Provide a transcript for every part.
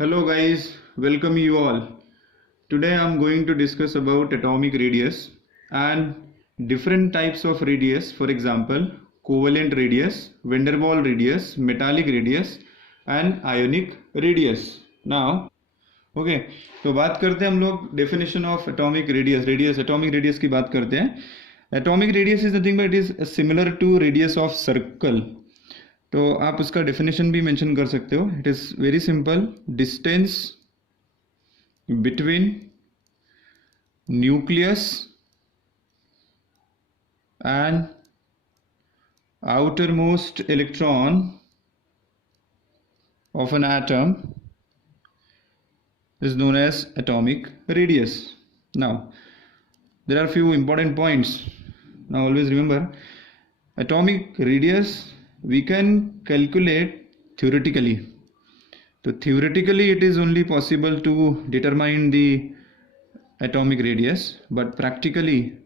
Hello guys, welcome you all. Today I am going to discuss about atomic radius and different types of radius, for example, covalent radius, van der Waals radius, metallic radius and ionic radius. Now, okay, तो बात करते हैं हम लोग definition of atomic radius, atomic radius की बात करते हैं. Atomic radius is nothing but it is similar to radius of circle. तो आप उसका डेफिनेशन भी मेंशन कर सकते हो. It is very simple. Distance between nucleus and outer most electron of an atom is known as atomic radius. Now there are few important points. Now always remember, atomic radius we can calculate theoretically. So theoretically it is only possible to determine the atomic radius, but practically,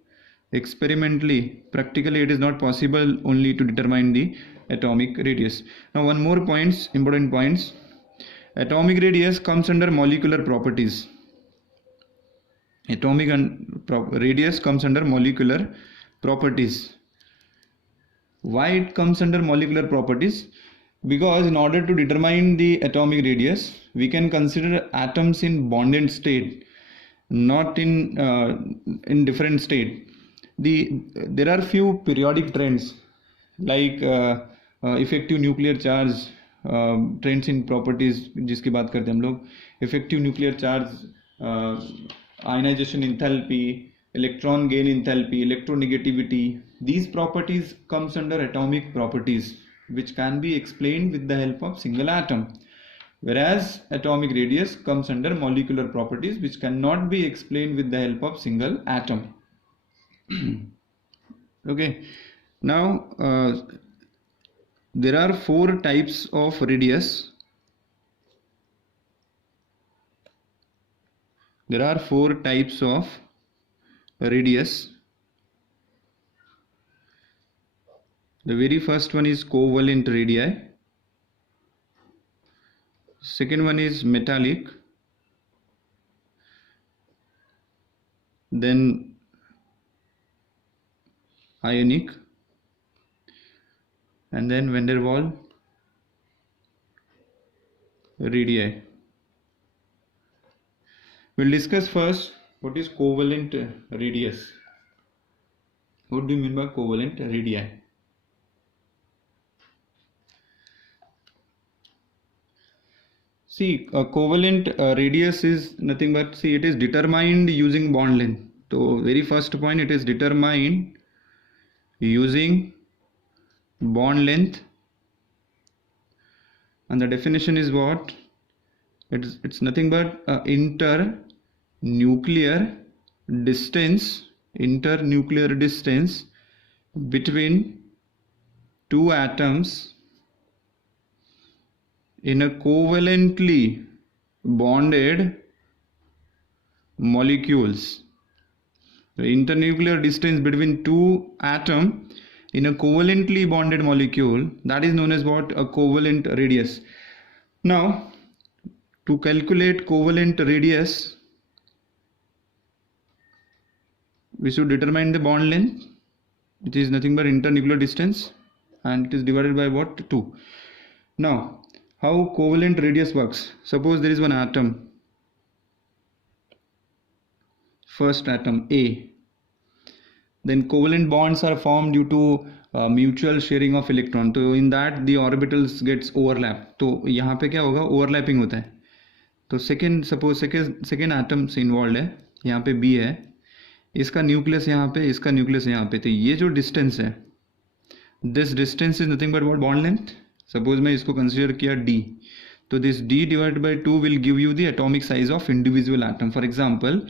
experimentally, practically it is not possible only to determine the atomic radius. Now one more points, important points. Atomic radius comes under molecular properties. Atomic radius comes under molecular properties. Why it comes under molecular properties? Because in order to determine the atomic radius, we can consider atoms in bonded state, not in different state. There are few periodic trends like effective nuclear charge, trends in properties जिसकी बात करते हैं हम लोग. Effective nuclear charge, ionization enthalpy, electron gain enthalpy, electronegativity. These properties comes under atomic properties, which can be explained with the help of single atom, whereas atomic radius comes under molecular properties, which cannot be explained with the help of single atom. Okay, now there are four types of radius. There are four types of radius. The very first one is covalent radii. Second one is metallic. Then ionic. And then van der Waals radii. We'll discuss first what is covalent radius. What do you mean by covalent radii? See, a covalent radius is nothing but, see, it is determined using bond length. So very first point, it is determined using bond length, and the definition is what? It's nothing but internuclear distance between two atoms in a covalently bonded molecules. The internuclear distance between two atoms in a covalently bonded molecule, that is known as what? A covalent radius. Now to calculate covalent radius, we should determine the bond length, which is nothing but internuclear distance, and it is divided by what? 2. Now how covalent radius works? Suppose there is one atom, first atom A. Then covalent bonds are formed due to mutual sharing of electron. तो in that the orbitals gets overlap. तो यहाँ पे क्या होगा? Overlapping होता है. तो second atom से involved है. यहाँ पे B है. इसका nucleus यहाँ पे, इसका nucleus यहाँ पे. तो ये जो distance है, this distance is nothing but what? Bond length. Suppose मैं इसको consider किया D. तो this D divided by 2 will give you the atomic size of individual atom. For example,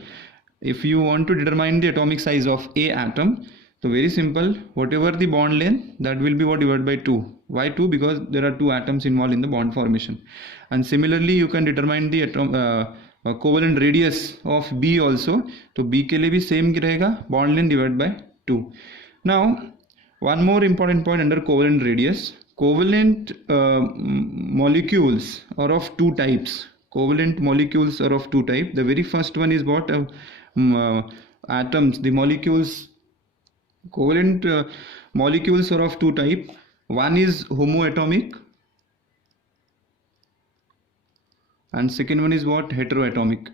if you want to determine the atomic size of A atom, so very simple, whatever the bond length, that will be what? Divided by 2. Why 2? Because there are two atoms involved in the bond formation. And similarly you can determine the covalent radius of B also. तो B के लिए भी same रहेगा, bond length divided by 2. Now one more important point under covalent radius. Covalent molecules are of two types, covalent molecules are of two type. The very first one is what atoms, the molecules, covalent molecules are of two type. One is homoatomic and second one is what, heteroatomic.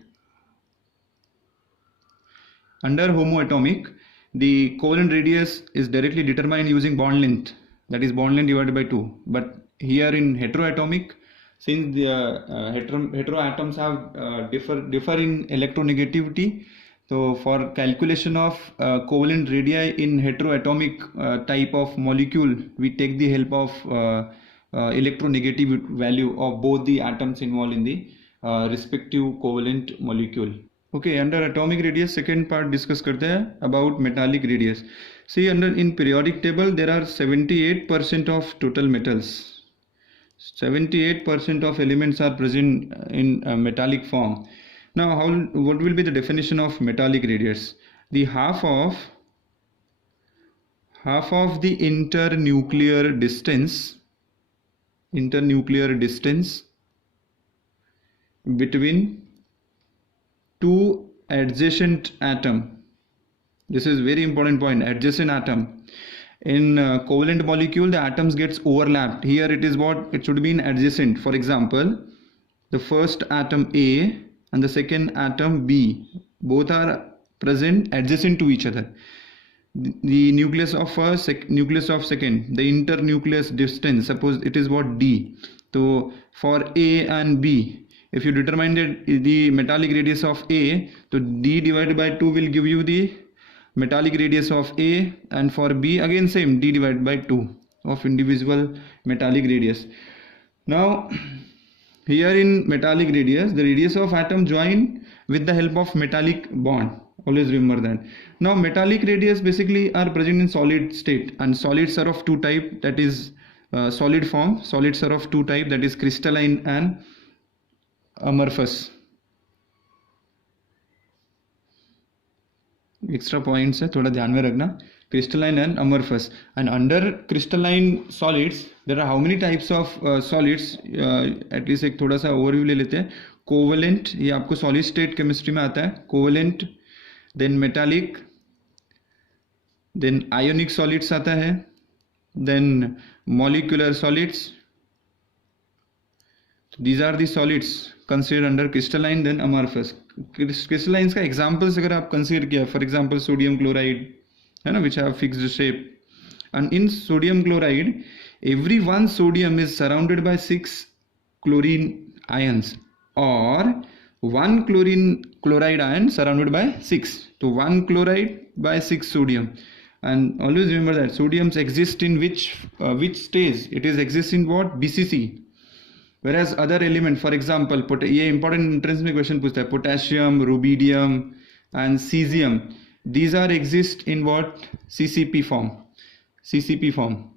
Under homoatomic, the covalent radius is directly determined using bond length, that is bond length divided by 2. But here in heteroatomic, since the heteroatoms have differ in electronegativity, so for calculation of covalent radii in heteroatomic type of molecule, we take the help of electronegative value of both the atoms involved in the respective covalent molecule. Okay, under atomic radius, second part discuss karte hai about metallic radius. See, in periodic table there are 78% of total metals. 78% of elements are present in metallic form. Now, what will be the definition of metallic radius? The half of the internuclear distance between two adjacent atom. This is very important point, adjacent atom. In covalent molecule, the atoms gets overlapped. Here it is what, it should be in adjacent. For example, the first atom A and the second atom B, both are present adjacent to each other. The nucleus of first, nucleus of second, the internucleus distance, suppose it is what, D. So for A and B, if you determine the metallic radius of A, so D divided by 2 will give you the metallic radius of A, and for B again same, D divided by 2 of individual metallic radius. Now here in metallic radius, the radius of atom join with the help of metallic bond. Always remember that. Now metallic radius basically are present in solid state, and solids are of two type, that is solid form. Solids are of two type, that is crystalline and amorphous. Extra points है, थोड़ा ध्यान में रखना. Crystalline and amorphous. And under crystalline solids, there are how many types of solids? At least एक थोड़ा सा overview ले लेते हैं. Covalent, ये आपको solid state chemistry में आता है. Covalent, then metallic, then ionic solids आता है, then molecular solids. These are the solids considered under crystalline, then amorphous. Crystalline का examples अगर आप consider किया, for example sodium chloride, है ना, which have fixed shape. And in sodium chloride, every one sodium is surrounded by 6 chlorine ions, or one chloride ion surrounded by 6. So 1 chloride by 6 sodium. And always remember that sodiums exist in which stage? It is exists in what? BCC. Whereas other element, for example, ये important entrance में question पूछता है, potassium, rubidium and cesium, these are exist in what? CCP form.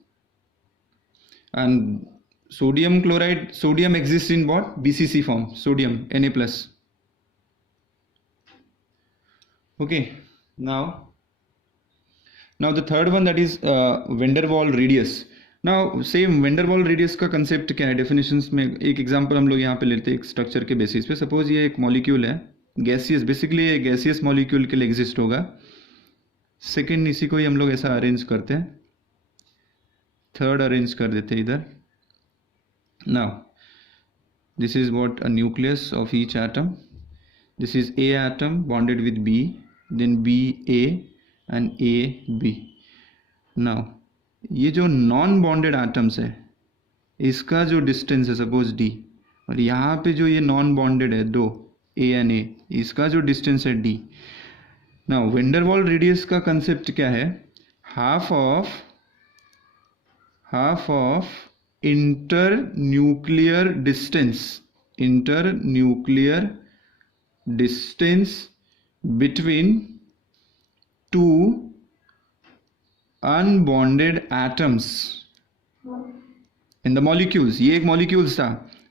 And sodium chloride, sodium exists in what? BCC form, sodium, Na+. Okay, now the third one, that is van der Waal radius. Now same van der Waal radius का concept क्या है? Definitions में एक example हम लोग यहाँ पे लेते हैं एक structure के basis पे. Suppose ये एक molecule है, gaseous, basically ये gaseous molecule के लिए exist होगा. Second इसी को ही हम लोग ऐसा arrange करते हैं. Third arrange कर देते हैं इधर. Now this is what a nucleus of each atom. This is A atom bonded with B, then B A and A B. Now ये जो नॉन बॉन्डेड एटम्स है, इसका जो डिस्टेंस है सपोज D, और यहाँ पे जो ये नॉन बॉन्डेड है दो A एंड A, इसका जो डिस्टेंस है D. नाउ वैन डर वाल रेडियस का कंसेप्ट क्या है? Half of internuclear distance between two unbonded atoms in the molecules. ये एक molecules था,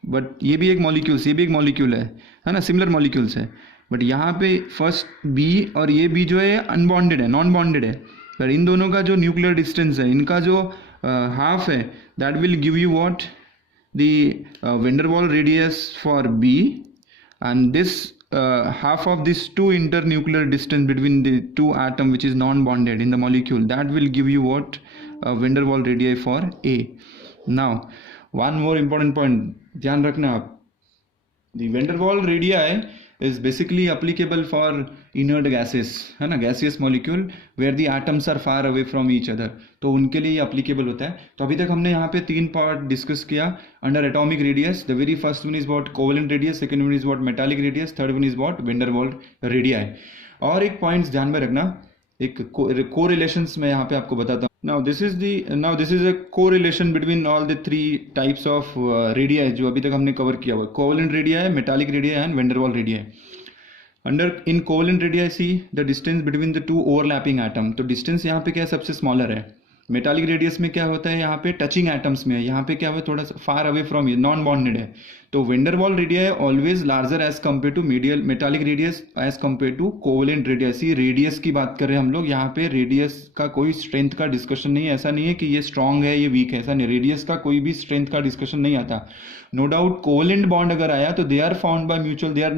but ये भी एक molecules, ये भी एक molecule है ना, similar molecules है. but यहाँ पे first B और ये B जो है unbonded है, non bonded है. but इन दोनों का जो nuclear distance है, इनका जो half है, that will give you what? The van der Waal radius for B, and this half of this two internuclear distance between the two atom which is non-bonded in the molecule, that will give you what? Van der Waals radii for A. Now one more important point ध्यान रखना आप, the van der Waals radii is basically applicable for inert gases, है ना, gaseous molecule where the atoms are far away from each other, तो उनके लिए ये applicable होता है. तो अभी तक हमने यहाँ पे 3 पार्ट डिस्कस किया under atomic radius. The very first one is what covalent radius, second one is what metallic radius, third one is what van der Waals radii. और एक पॉइंट्स ध्यान में रखना, एक कोरिलेशंस मैं यहाँ पे आपको बताता हूँ. now this is a correlation between all the three types of radii जो अभी तक हमने कवर किया हुआ, covalent radii, metallic radii and van der Waals radii. Under in covalent radii see the distance between the two overlapping atom, तो distance यहाँ पे क्या है, सबसे स्मॉलर है. मेटालिक रेडियस में क्या होता है, यहाँ पे टचिंग एटम्स में है, यहाँ पे क्या है, थोड़ा सा far away from, non bonded है. तो van der Waals radii always larger as compare to medial metallic radius as compare to covalent radius. ये रेडियस की बात कर रहे हैं हम लोग यहाँ पे. रेडियस का कोई स्ट्रेंथ का डिस्कशन नहीं है, ऐसा नहीं है कि ये स्ट्रांग है ये वीक है, ऐसा नहीं. रेडियस का कोई भी स्ट्रेंथ का डिस्कशन नहीं आता. नो डाउट कोवेलेंट बॉन्ड अगर आया तो they are found by mutual, they are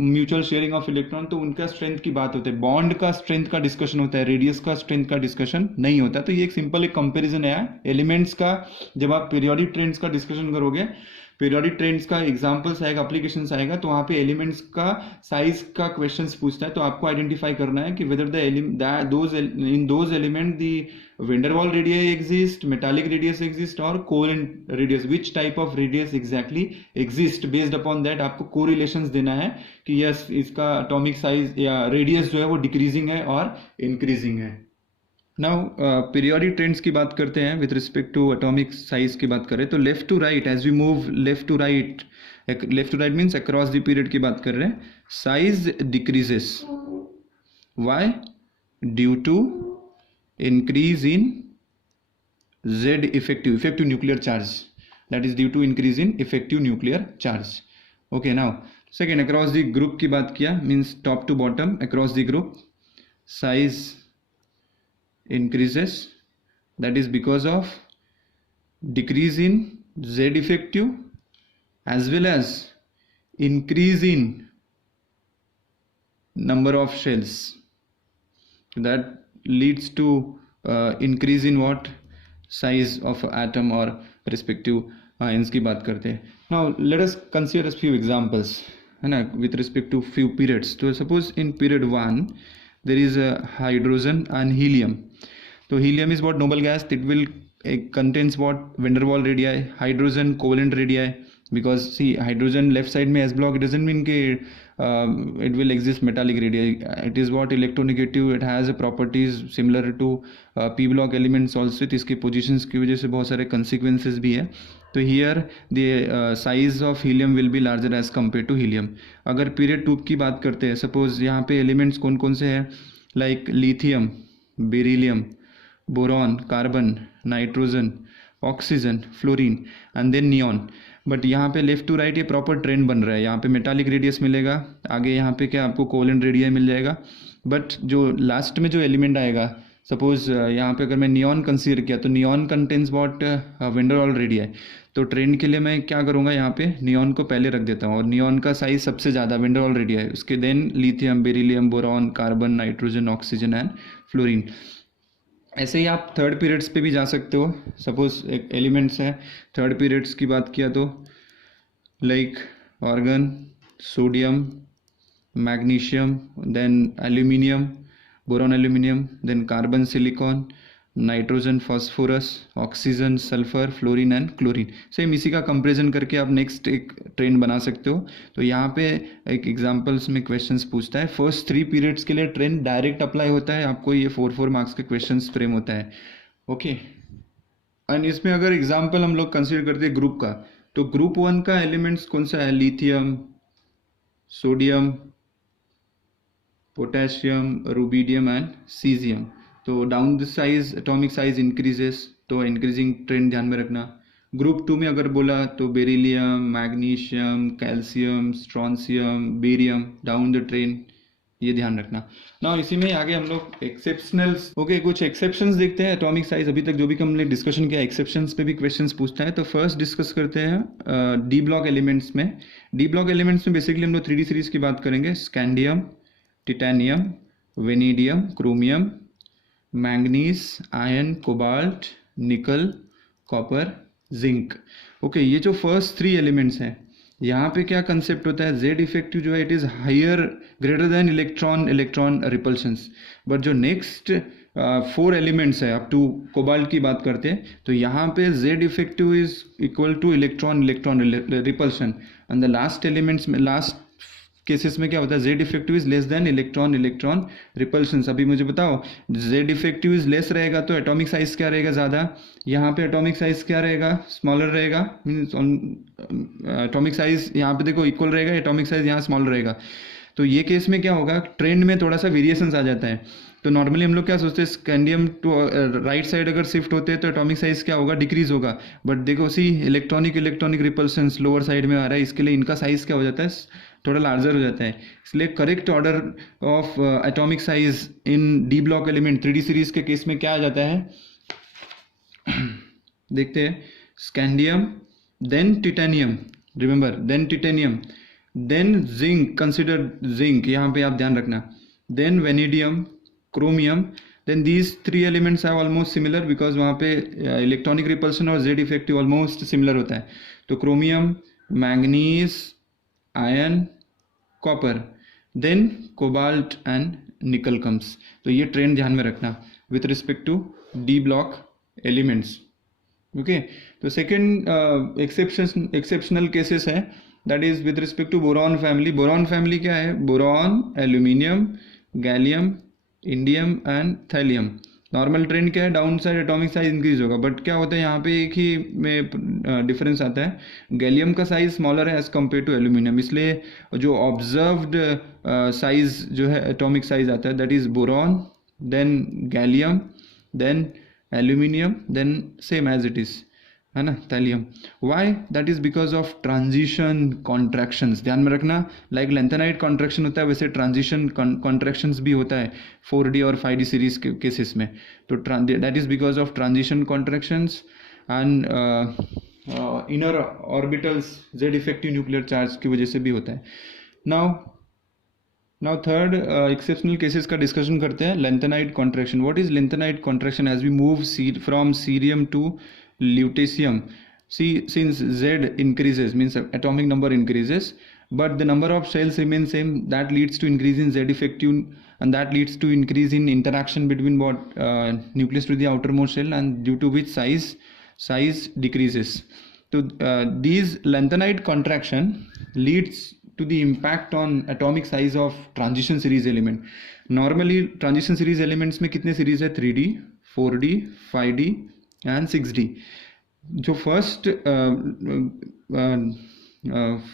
mutual sharing of electron, तो उनका स्ट्रेंथ की बात होती है. बॉन्ड का स्ट्रेंथ का डिस्कशन होता है, रेडियस का स्ट्रेंथ का डिस्कशन नहीं होता. तो ये एक सिंपल एक कंपेरिजन है एलिमेंट्स का. जब आप पीरियोडिक ट्रेंड्स का डिस्कशन करोगे, पीरियोडिक ट्रेंड्स का एग्जांपल्स आएगा, एप्लीकेशंस आएगा, तो वहाँ पे एलिमेंट्स का साइज का क्वेश्चंस पूछता है. तो आपको आइडेंटिफाई करना है कि whether in those element the van der Waals radii exist, metallic radius exist और covalent radius, which type of radius exactly exist. Based upon that आपको कोरिलेशंस देना है कि यस इसका एटॉमिक साइज या रेडियस जो है वो डिक्रीजिंग है और इंक्रीजिंग है. नाउ पीरियोडिक ट्रेंड्स की बात करते हैं with respect to atomic size की बात करें तो left to right, as we move left to right means across the period की बात कर रहे हैं, size decreases. Why? Due to increase in Z effective nuclear charge, that is due to increase in effective nuclear charge. Okay, now second, across the group की बात किया, means top to bottom across the group size increases, that is because of decrease in Z effective as well as increase in number of shells. That leads to increase in what? Size of atom or respective ions की बात करते हैं. Now let us consider a few examples, है ना, with respect to few periods. तो suppose in period 1 there is a hydrogen and helium. तो helium is what? Noble gas. It will contains what? Van der Waals radii. Hydrogen covalent radii, because see hydrogen left side में s block, it doesn't mean कि it will exist metallic radii. It is what? Electronegative. It has properties similar to p block elements also. इसके positions की वजह से बहुत सारे consequences भी है. तो here the size of helium will be larger as compared to helium. अगर period 2 की बात करते हैं, suppose यहाँ पे elements कौन कौन से हैं, like lithium, beryllium, boron, carbon, nitrogen, oxygen, fluorine and then neon. But यहाँ पे लेफ्ट टू राइट ये प्रॉपर ट्रेंड बन रहा है. यहाँ पे मेटालिक रेडियस मिलेगा, आगे यहाँ पे क्या आपको कोवेलेंट रेडियी मिल जाएगा. बट जो लास्ट में जो एलिमेंट आएगा, सपोज यहाँ पे अगर मैं नियॉन कंसीडर किया तो neon contains what? Van der Waals radii. तो ट्रेंड के लिए मैं क्या करूँगा, यहाँ पे नियॉन को पहले रख देता हूँ और नियॉन का साइज सबसे ज़्यादा वैन डर वाल्स रेडियी. उसके then lithium, beryllium, boron, carbon, nitrogen, oxygen and fluorine. ऐसे ही आप थर्ड पीरियड्स पे भी जा सकते हो. सपोज एक एलिमेंट्स है, थर्ड पीरियड्स की बात किया तो like argon, sodium, magnesium, then aluminium, boron aluminium, then carbon, silicon, nitrogen, phosphorus, oxygen, sulphur, fluorine and chlorine. Same इसी का कंपेरिजन करके आप नेक्स्ट एक ट्रेंड बना सकते हो. तो यहाँ पे एक एग्जांपल्स में क्वेश्चंस पूछता है. फर्स्ट 3 पीरियड्स के लिए ट्रेंड डायरेक्ट अप्लाई होता है, आपको ये 4 मार्क्स के क्वेश्चंस फ्रेम होता है. ओके, एंड इसमें अगर एग्जाम्पल हम लोग कंसिडर करते हैं ग्रुप का, तो ग्रुप 1 का एलिमेंट्स कौन सा है? Lithium, sodium, potassium, rubidium and caesium. तो down the size atomic size increases, तो इंक्रीजिंग ट्रेंड ध्यान में रखना. ग्रुप 2 में अगर बोला तो beryllium, magnesium, calcium, strontium, barium, down the train ये ध्यान रखना ना। इसी में आगे हम लोग एक्सेप्शनल्स, ओके, कुछ एक्सेप्शंस देखते हैं एटॉमिक साइज। अभी तक जो भी हमने डिस्कशन किया एक्सेप्शंस पे भी क्वेश्चंस पूछता है। तो फर्स्ट डिस्कस करते हैं डी ब्लॉक एलिमेंट्स में। डी ब्लॉक एलिमेंट्स में बेसिकली हम लोग 3D सीरीज की बात करेंगे। Scandium, titanium, vanadium, chromium, manganese, iron, cobalt, निकल, कॉपर, जिंक। ओके, ये जो फर्स्ट 3 एलिमेंट्स हैं, यहाँ पे क्या कंसेप्ट होता है, जेड इफेक्टिव जो है it is higher greater than electron electron repulsions. But जो नेक्स्ट 4 एलिमेंट्स है, अप टू कोबाल्ट की बात करते हैं, तो यहाँ पे Z effective is equal to electron electron repulsion. And the last elements में, लास्ट केसेस में क्या होता है, Z effective is less than electron electron repulsions. अभी मुझे बताओ, जेड इफेक्टिव इज लेस रहेगा तो एटॉमिक साइज क्या रहेगा ज़्यादा, यहाँ पे एटॉमिक साइज क्या रहेगा, स्मॉलर रहेगा। मीन्स एटॉमिक साइज यहाँ पे देखो इक्वल रहेगा, एटॉमिक साइज यहाँ स्मॉलर रहेगा। तो ये केस में क्या होगा, ट्रेंड में थोड़ा सा वेरिएशंस आ जाता है। तो नॉर्मली हम लोग क्या सोचते हैं, स्कैंडियम टू राइट साइड अगर शिफ्ट होते हैं तो एटॉमिक साइज क्या होगा, डिक्रीज होगा। बट देखो see electronic electronic repulsions lower side में आ रहा है, इसके लिए इनका साइज क्या हो जाता है, थोड़ा लार्जर हो जाता है। इसलिए correct order of atomic size in D block element 3D series के केस में क्या आ जाता है, देखते हैं। Scandium, then titanium, remember, then titanium, then zinc, consider zinc, यहाँ पे आप ध्यान रखना, then vanadium, chromium. Then these 3 elements are almost similar because वहाँ पे इलेक्ट्रॉनिक रिपल्शन और जेड इफेक्टिव ऑलमोस्ट सिमिलर होता है। तो chromium, manganese, iron, copper, then cobalt and निकल कम्स। तो ये ट्रेंड ध्यान में रखना with respect to D block elements. Okay, तो सेकेंड एक्सेप्शनल केसेस है, that is with respect to boron family. Boron family क्या है, boron, aluminium, gallium, indium and thallium. Normal trend क्या है, down side atomic size increase होगा। But क्या होता है यहाँ पे एक ही में डिफरेंस आता है, गैलियम का साइज स्मॉलर है एज कम्पेयर टू एल्यूमिनियम। इसलिए जो ऑब्जर्व्ड साइज जो है एटॉमिक साइज आता है that is boron, then gallium, then aluminium, then same as it is, है ना, thallium. Why, that is because of transition contractions. ध्यान में रखना, लाइक लेंथेनाइट कॉन्ट्रैक्शन होता है वैसे ट्रांजिशन कॉन्ट्रैक्शंस भी होता है 4D और 5D सीरीज के केसेस में। तो that is because of transition contractions and inner orbitals Z effective nuclear charge की वजह से भी होता है। नाउ थर्ड एक्सेप्शनल केसेस का डिस्कशन करते हैं, lanthanide contraction. What is lanthanide contraction? As we move from cerium to lutetium, see, since Z increases, means atomic number increases, but the number of shells remains same, that leads to increase in Z effective, and that leads to increase in interaction between what nucleus to the outermost shell, and due to which size decreases. So these lengthenite contraction leads to the impact on atomic size of transition series element. Normally transition series elements में कितने series है, 3D, 4D, 5D and 6D। जो first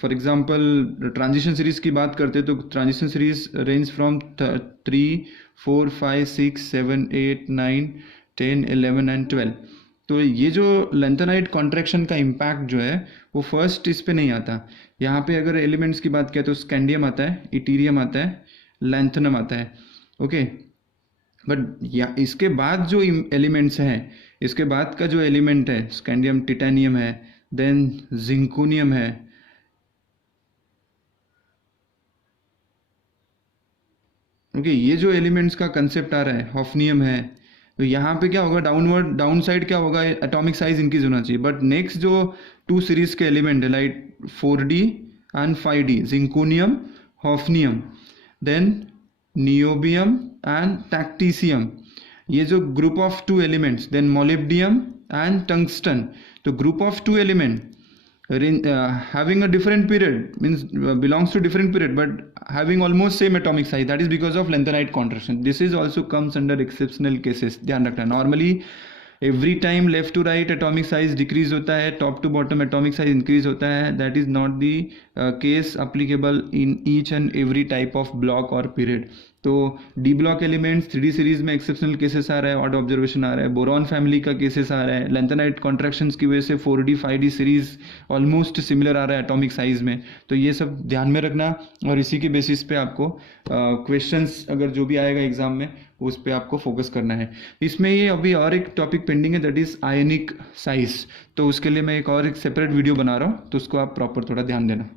for example transition series की बात करते हैं तो transition series range from 3, 4, 5, 6, 7, 8, 9, 10, 11 एंड 12। तो ये जो लेंथेनाइट कॉन्ट्रैक्शन का इम्पैक्ट जो है वो फर्स्ट इस पे नहीं आता। यहाँ पे अगर एलिमेंट्स की बात करें तो स्कैंडियम आता है, इटीरियम आता है, लैंथेनम आता है। ओके, बट या इसके बाद जो एलिमेंट्स हैं, इसके बाद का जो एलिमेंट है, स्कैंडियम, टिटेनियम है, देन जिंकोनियम है, ओके, ये जो एलिमेंट्स का कंसेप्ट आ रहा है, हॉफनियम है। तो यहाँ पे क्या होगा, डाउन साइड क्या होगा, एटॉमिक साइज इंक्रीज होना चाहिए। बट नेक्स्ट जो 2 सीरीज के एलिमेंट है like 4D and 5D, zirconium, hafnium, then niobium and टैक्टीसियम, ये जो group of 2 elements, then molybdenum and tungsten. तो group of 2 element having a different period, means belongs to different period but having almost same atomic size, that is because of lengthenite contraction. This is also comes under exceptional cases, ध्यान रखना। normally every time left to right atomic size decrease होता है, top to bottom atomic size increase होता है, that is not the case applicable in each and every type of block or period. तो D block elements 3D series में exceptional cases आ रहा है, odd observation आ रहा है, बोरॉन फैमिली का केसेस आ रहा है, लेंथेनाइट कॉन्ट्रैक्शंस की वजह से 4D 5D series almost similar आ रहा है एटॉमिक साइज में। तो ये सब ध्यान में रखना और इसी के बेसिस पे आपको क्वेश्चंस अगर जो भी आएगा एग्जाम में उस पर आपको फोकस करना है। इसमें ये अभी और एक टॉपिक पेंडिंग है, दैट इज़ आयनिक साइज। तो उसके लिए मैं एक सेपरेट वीडियो बना रहा हूँ, तो उसको आप प्रॉपर थोड़ा ध्यान देना।